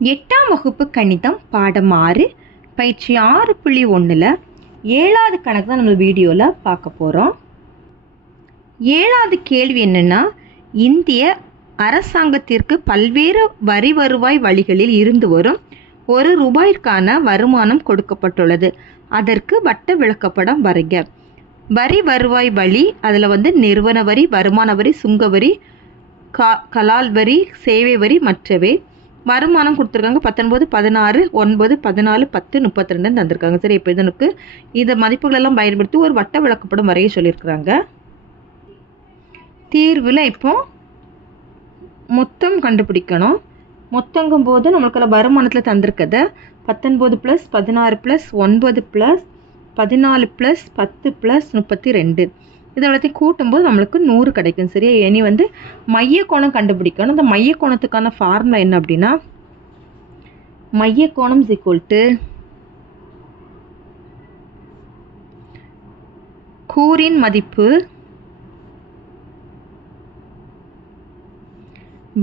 எட்டாம் வகுப்பு கணிதம் பாடம் ஆறு பயிற்சி ஆறு புள்ளி ஒன்றில் ஏழாவது கணக்கு தான் நம்ம வீடியோவில் பார்க்க போகிறோம் ஏழாவது கேள்வி என்னென்னா இந்திய அரசாங்கத்திற்கு பல்வேறு வரி வருவாய் வழிகளில் இருந்து வரும் ஒரு ரூபாய்க்கான வருமானம் கொடுக்கப்பட்டுள்ளது. அதற்கு வட்ட விளக்கப்படம் வரைக. வரி வருவாய் வழி அதில் வந்து நிறுவன வரி வருமான வரி சுங்க வரி கா கலால் வரி சேவை வரி மற்றவை. வருமானம் கொடுத்துருக்காங்க. பத்தொன்பது பதினாறு ஒன்பது பதினாலு பத்து முப்பத்தி ரெண்டுன்னு தந்திருக்காங்க. சரி இப்போ இதனுக்கு இந்த மதிப்புகளெல்லாம் பயன்படுத்தி ஒரு வட்ட விளக்கப்படம் வரைய சொல்லியிருக்கிறாங்க. தீர்வில் இப்போ மொத்தம் கண்டுபிடிக்கணும். மொத்தங்கும் போது நம்மளுக்கு வருமானத்தில் தந்திருக்கத பத்தொன்பது ப்ளஸ் பதினாறு ப்ளஸ் ஒன்பது ப்ளஸ் பதினாலு ப்ளஸ் பத்து ப்ளஸ் முப்பத்தி ரெண்டு. இது எல்லாத்தையும் கூட்டும்போது நம்மளுக்கு நூறு கிடைக்கும் சரியா? இனி வந்து மையக்கோணம் கண்டுபிடிக்கணும். அந்த மையக்கோணத்துக்கான ஃபார்முலா என்ன அப்படின்னா மையக்கோணம் கோணம் இஸ் ஈக்குவல் டு கூறின் மதிப்பு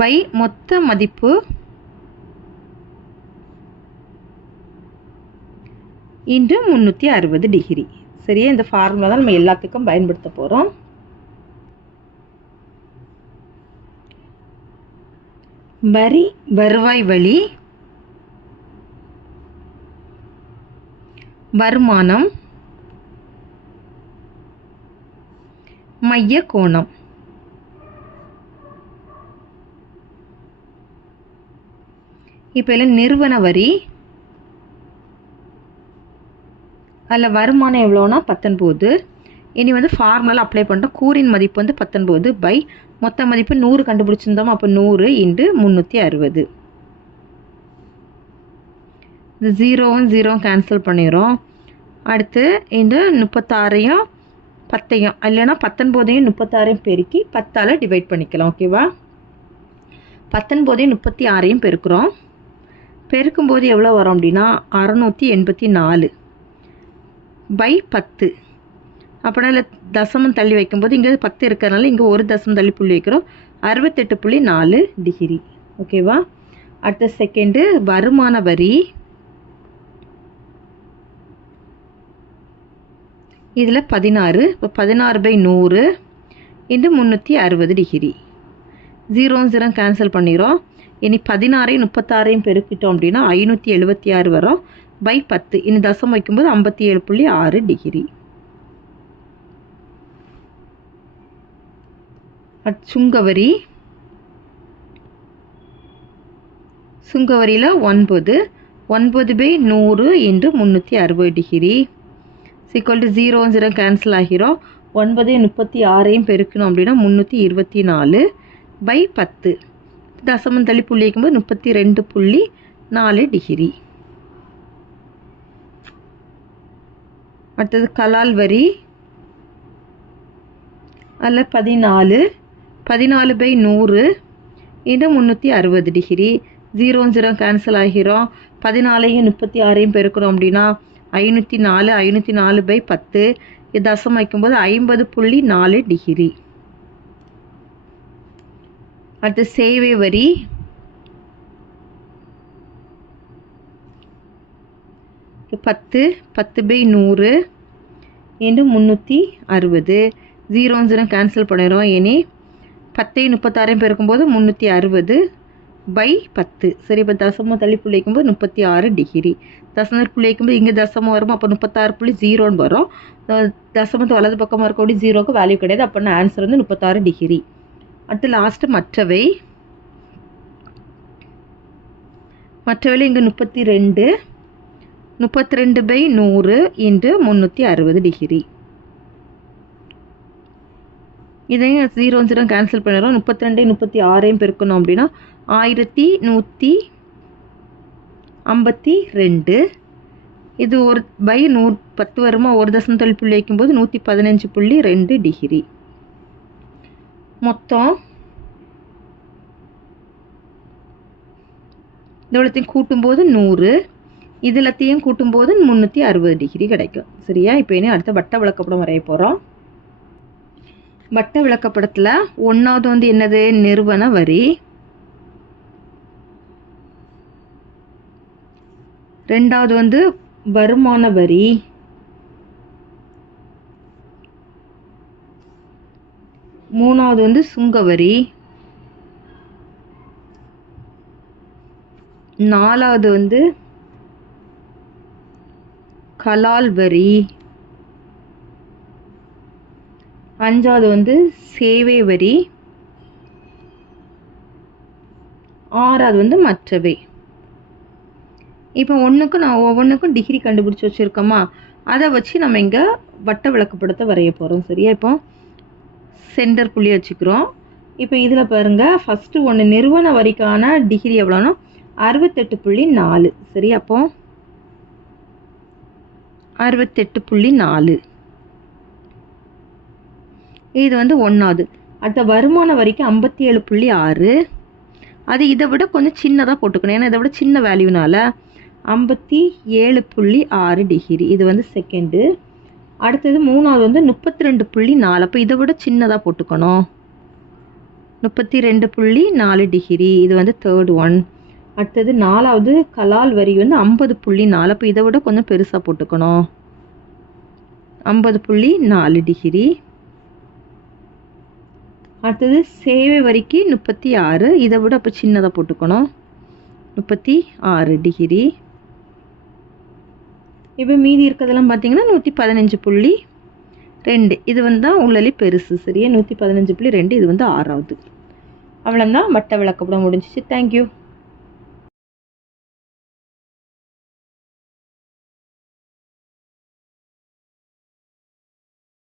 பை மொத்த மதிப்பு இன்று முந்நூற்றி அறுபது டிகிரி சரியா இந்த ஃபார்முலா தான் நம்ம எல்லாத்துக்கும் பயன்படுத்த போகிறோம் வரி வருவாய் வழி. வருமானம். மைய கோணம். இப்போ எல்லாம் நிறுவன வரி அதில் வருமானம் எவ்வளோனா பத்தொன்பது. இனி வந்து ஃபார்முலாவில் அப்ளை பண்ணிட்டோம். கூறின் மதிப்பு வந்து பத்தொன்பது பை மொத்த மதிப்பு நூறு கண்டுபிடிச்சிருந்தோம். அப்போ நூறு இன்று முந்நூற்றி அறுபது. இந்த ஜீரோவும் ஜீரோவும் கேன்சல் பண்ணிடுறோம். அடுத்து இந்த முப்பத்தாறையும் பத்தையும். இல்லைன்னா பத்தொன்பதையும் முப்பத்தாறையும் பெருக்கி பத்தால் டிவைட் பண்ணிக்கலாம். ஓகேவா பத்தொன்பதையும் முப்பத்தி ஆறையும் பெருக்கிறோம். பெருக்கும்போது எவ்வளோ வரும் அப்படின்னா? அறநூற்றி எண்பத்தி நாலு. பை பத்து. அப்படின்னா இல்லை தசமம் தள்ளி வைக்கும்போது இங்கே பத்து இருக்கிறனால இங்கே ஒரு தசமம் தள்ளி புள்ளி வைக்கிறோம். அறுபத்தெட்டு புள்ளி நாலு டிகிரி. ஓகேவா அடுத்த செகண்டு வருமான வரி. இதில் பதினாறு. இப்போ பதினாறு பை நூறு. இன்று முந்நூற்றி அறுபது டிகிரி. ஜீரோ ஜீரோ கேன்சல் பண்ணிடுறோம் இனி பதினாறையும் முப்பத்தாறையும் பெருக்கிட்டோம் அப்படின்னா ஐநூற்றி எழுபத்தி ஆறு வரும். பை பத்து. இனி தசம் வைக்கும்போது ஐம்பத்தி ஏழு புள்ளி ஆறு டிகிரி. சுங்கவரி சுங்கவரியில் ஒன்பது. ஒன்பது பை நூறு இன்று முந்நூற்றி அறுபது degree. Sequel to zero zero cancel ஆகிறோம் ஒன்பதையும் முப்பத்தி ஆறையும் பெருக்கணும் அப்படின்னா முந்நூற்றி இருபத்தி நாலு. பை பத்து. தசமம் தள்ளி புள்ளி வைக்கும்போது முப்பத்தி ரெண்டு புள்ளி நாலு டிகிரி. அடுத்தது கலால் வரி. அதில் பதினாலு. பதினாலு பை நூறு. இது முந்நூற்றி அறுபது டிகிரி. ஜீரோ ஜீரோ கேன்சல் ஆகிறோம் பதினாலையும் முப்பத்தி ஆறையும் பெருக்கிறோம் அப்படின்னா ஐநூற்றி நாலு ஐநூற்றி நாலு பை பத்து. இது தசம் வைக்கும்போது ஐம்பது புள்ளி நாலு டிகிரி. அடுத்து சேவை வரி. பத்து பத்து பை நூறு என்று முந்நூற்றி அறுபது. ஜீரோ ஜீரோ கேன்சல் பண்ணிடுறோம் இனி பத்தையும் முப்பத்தாறையும் பெருக்கும்போது முந்நூற்றி அறுபது பை பத்து. சரி இப்போ தசமம் தள்ளி புள்ளிக்கும்போது முப்பத்தி ஆறு டிகிரி. தசமம் பிள்ளைக்கும்போது இங்கே தசமம் வரும் அப்போ முப்பத்தாறு புள்ளி ஜீரோன்னு வரும். தசமத்து வலது பக்கமாக இருக்கக்கூடிய ஜீரோக்கு வேல்யூ கிடையாது. அப்போ ஆன்சர் வந்து முப்பத்தாறு டிகிரி. அடுத்து லாஸ்ட்டு மற்றவை. மற்றவையில் இங்கே முப்பத்தி ரெண்டு முப்பத்தி ரெண்டு பை நூறு இன்று முந்நூற்றி அறுபது டிகிரி. இதையும் ஜீரோ ஜீரோ கேன்சல் பண்ணிடுறோம் முப்பத்தி ரெண்டையும் முப்பத்தி ஆறையும் பெருக்கணும் அப்படின்னா ஆயிரத்தி நூற்றி ஐம்பத்தி ரெண்டு. இது ஒரு பை நூ பத்து வருமா ஒரு தசம் தள்ளி புள்ளி வைக்கும்போது நூற்றி பதினஞ்சு புள்ளி ரெண்டு டிகிரி. மொத்தம் இதோடத்தையும் கூட்டும்போது நூறு. இது எல்லாத்தையும் கூட்டும்போது முந்நூற்றி அறுபது டிகிரி கிடைக்கும். சரியா? இப்போ இனி அடுத்த வட்ட விளக்கப்படம் வரைய போகிறோம் வட்ட விளக்கப்படத்தில் ஒன்றாவது வந்து என்னது? நிறுவன வரி. ரெண்டாவது வந்து வருமான வரி. மூணாவது வந்து சுங்க வரி நாலாவது வந்து கலால் வரி அஞ்சாவது வந்து சேவை வரி ஆறாவது வந்து மற்றவை. இப்போ ஒன்றுக்கும் நான் ஒவ்வொன்றுக்கும் டிகிரி கண்டுபிடிச்சி வச்சுருக்கோமா? அதை வச்சு நம்ம இங்கே வட்ட விளக்குப்படத்தை வரைய போகிறோம் சரியா இப்போ? சென்டர் புள்ளி வச்சுக்கிறோம். இப்போ இதில் பாருங்கள் ஃபஸ்ட்டு ஒன்று நிறுவன வரிக்கான டிகிரி எவ்வளோன்னா அறுபத்தெட்டு புள்ளி நாலு. சரி அப்போ? அறுபத்தெட்டு புள்ளி நாலு. இது வந்து ஒன்றாவது அடுத்த வருமான வரிக்கு ஐம்பத்தி ஏழு புள்ளி ஆறு. அது இதை விட கொஞ்சம் சின்னதாக போட்டுக்கணும். ஏன்னா இதை விட சின்ன வேல்யூனால ஐம்பத்தி ஏழு புள்ளி ஆறு டிகிரி இது வந்து செகண்டு அடுத்தது மூணாவது வந்து முப்பத்தி ரெண்டு புள்ளி நாலு. அப்போ இதை விட சின்னதாக போட்டுக்கணும். முப்பத்தி ரெண்டு புள்ளி நாலு டிகிரி. இது வந்து தேர்ட் ஒன் அடுத்தது நாலாவது கலால் வரி வந்து ஐம்பது புள்ளி நாலு. அப்போ இதை விட கொஞ்சம் பெருசாக போட்டுக்கணும். ஐம்பது புள்ளி நாலு டிகிரி. அடுத்தது சேவை வரிக்கு முப்பத்தி ஆறு. இதை விட அப்போ சின்னதாக போட்டுக்கணும். முப்பத்தி ஆறு டிகிரி. இப்போ மீதி இருக்கிறதெல்லாம் பார்த்தீங்கன்னா நூற்றி பதினஞ்சு புள்ளி ரெண்டு. இது வந்து தான் உள்ளலி பெருசு சரியா? நூற்றி பதினஞ்சு புள்ளி ரெண்டு இது வந்து ஆறாவது. அவ்வளோதான் வட்ட விளக்கப்படம் முடிஞ்சிச்சு. தேங்க்யூ